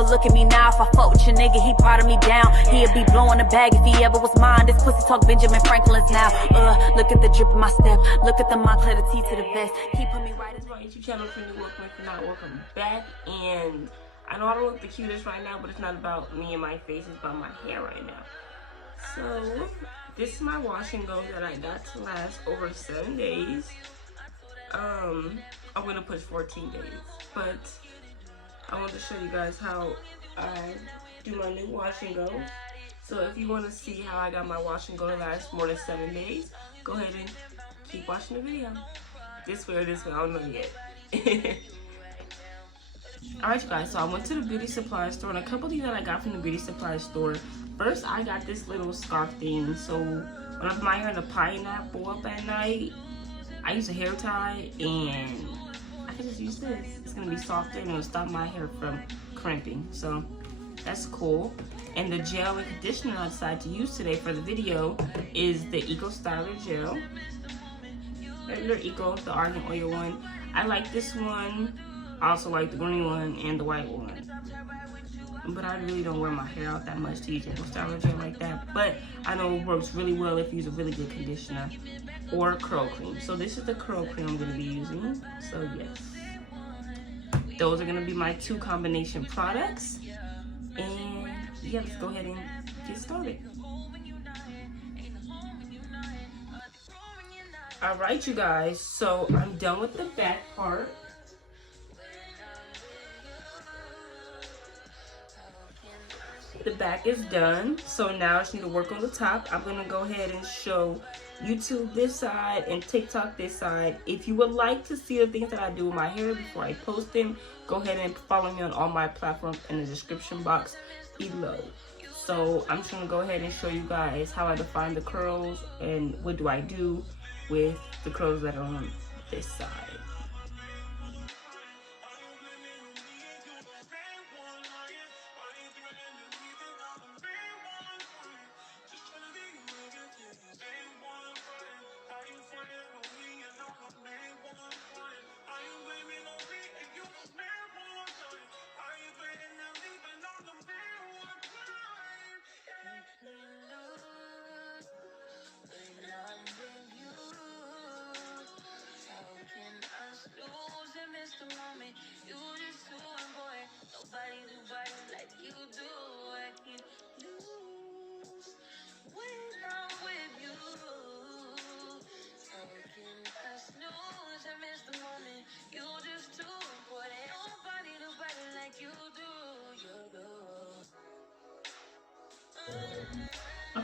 But look at me now, if I fuck with your nigga, he part of me down. He'll be blowing the bag if he ever was mine. This pussy talk Benjamin Franklin's now. Look at the drip in my step. Look at the Montclair, the T to the vest. Keep putting me right in my YouTube channel. If you're new, welcome. If you're not, welcome back. And I know I don't look the cutest right now, but it's not about me and my face, it's about my hair right now. So this is my wash and go that I got to last over 7 days. I'm gonna push 14 days, but I want to show you guys how I do my new wash and go. So if you want to see how I got my wash and go to last more than 7 days, go ahead and keep watching the video. This way or this way, I don't know yet. Alright you guys, so I went to the beauty supply store, and a couple of these that I got from the beauty supply store. First, I got this little scarf thing, so whenever my hair in a pineapple up at night, I use a hair tie, and I can just use this. It's going to be softer, and it'll stop my hair from crimping, so that's cool. And the gel and conditioner I decided to use today for the video is the Eco Styler Gel. Regular Eco, the Argan Oil one. I like this one. I also like the green one and the white one. But I really don't wear my hair out that much to use Eco Styler Gel like that. But I know it works really well if you use a really good conditioner or curl cream. So this is the curl cream I'm going to be using. So yes. Those are going to be my two combination products. And yeah, let's go ahead and get started. Alright you guys, so I'm done with the back part. The back is done, so now I just need to work on the top. I'm going to go ahead and show YouTube this side and TikTok this side. If you would like to see the things that I do with my hair before I post them, go ahead and follow me on all my platforms in the description box below. So I'm just going to go ahead and show you guys how I define the curls and what do I do with the curls that are on this side.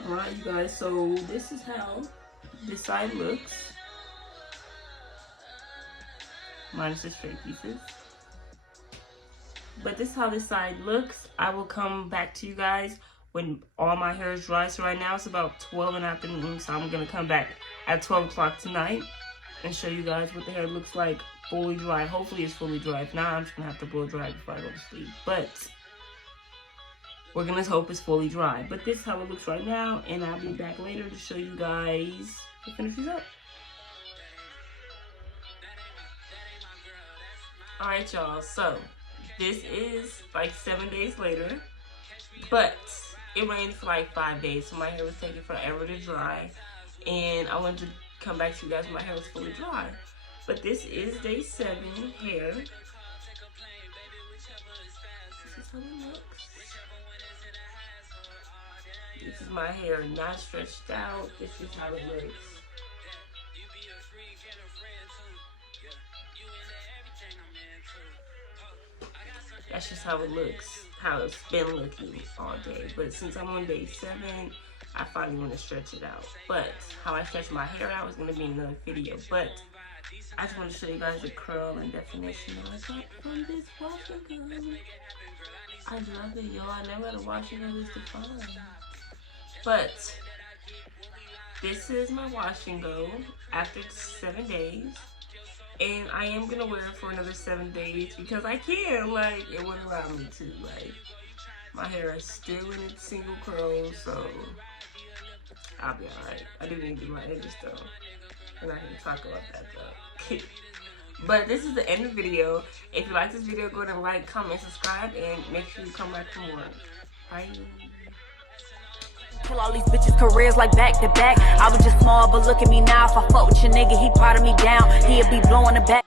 Alright you guys, so this is how this side looks. Minus the straight pieces. But this is how this side looks. I will come back to you guys when all my hair is dry. So right now it's about 12 in the afternoon, so I'm going to come back at 12 o'clock tonight and show you guys what the hair looks like fully dry. Hopefully it's fully dry. If not, I'm just going to have to blow dry before I go to sleep. But we're going to hope it's fully dry. But this is how it looks right now, and I'll be back later to show you guys to finish these up. Alright y'all, so this is like 7 days later, but it rained for like 5 days, so my hair was taking forever to dry, and I wanted to come back to you guys when my hair was fully dry. But this is day 7 hair. This is how it looks. This is my hair not stretched out. This is how it looks. That's just how it looks, how it's been looking all day. But since I'm on day 7, I finally want to stretch it out. But how I stretch my hair out is going to be in another video. But I just want to show you guys the curl and definition that I got from this wash and go. I love it, y'all. I never had a wash and go this defined. But this is my wash and go after 7 days. And I am going to wear it for another 7 days because I can. Like, it wouldn't allow me to. Like, my hair is still in its single curl, so I'll be alright. I do need to do my edges though. We're not going to talk about that though. But this is the end of the video. If you like this video, go ahead and like, comment, subscribe, and make sure you come back for more. Bye. Kill all these bitches' careers like back to back. I was just small, but look at me now. If I fuck with your nigga, he part of me down. He'll be blowing the back.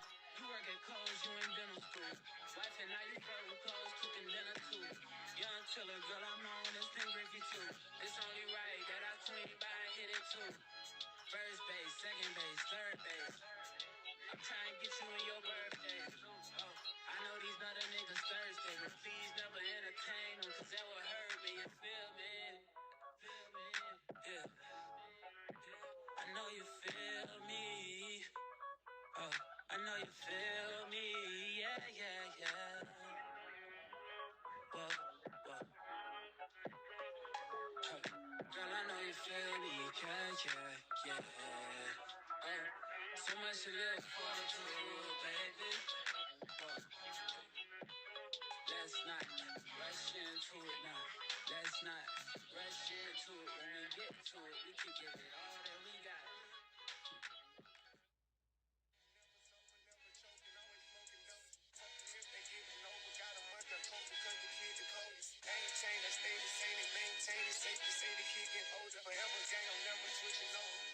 First base, second base, third base. I'm trying to get you in your birthday. Oh, I know these other niggas thirsty, but please never entertain them, cause that would hurt me, you feel me? Feel me? Yeah. I know you feel me. Oh, I know you feel me. Yeah, yeah, yeah. Whoa, whoa. Girl, I know you feel me. Yeah, yeah, yeah. Oh, so much to live for, true, baby. Oh, let's not rush into it now. Let's not rush into it. When we get to it, we can give it all that we got. Chain, I stay the same and maintain it. Safe to say the kid get older. Forever gang, I'm never switching over.